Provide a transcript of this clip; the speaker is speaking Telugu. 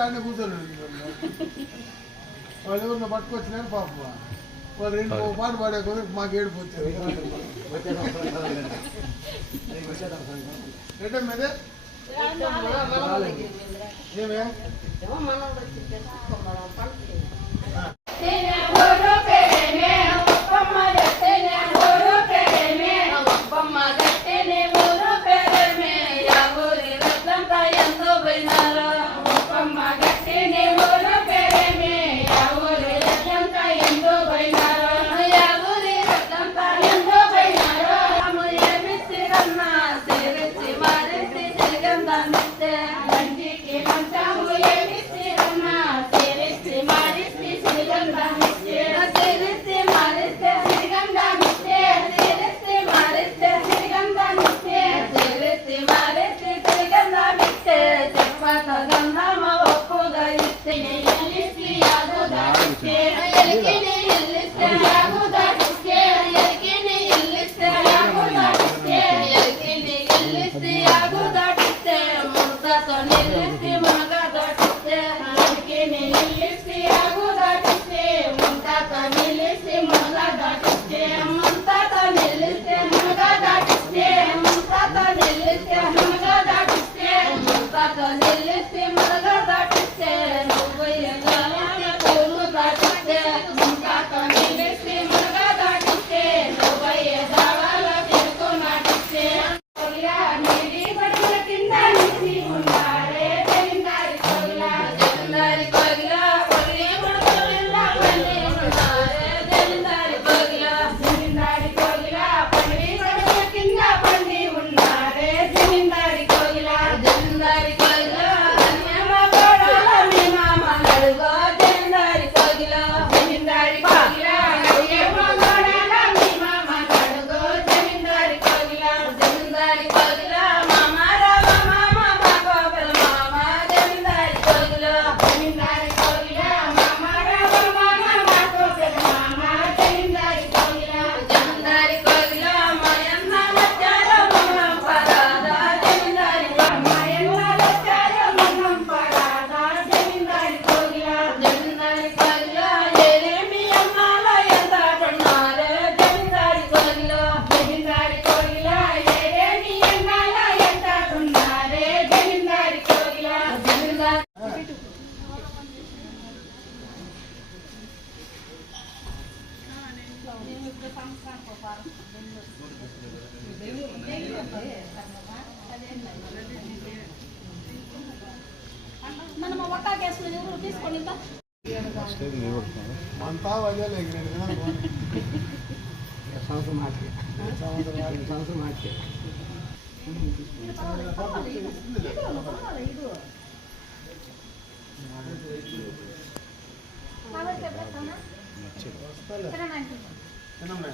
ఆయన కూర్చొని వాళ్ళు ఎవరిని పట్టుకొచ్చినారు పాప వాళ్ళు రెండు పాట పాడే కొద్ది మాకు ఏడుపు వచ్చారు ఏమే Thank you. మనం ఒక్క మీద ఎవరు తీసుకోండి. అంతా అదే లేదు రెండు దినాలు పోనీ. సంవత్సరం ఆగి. సంవత్సరం ఆగి. కాబట్టి 끝났나요?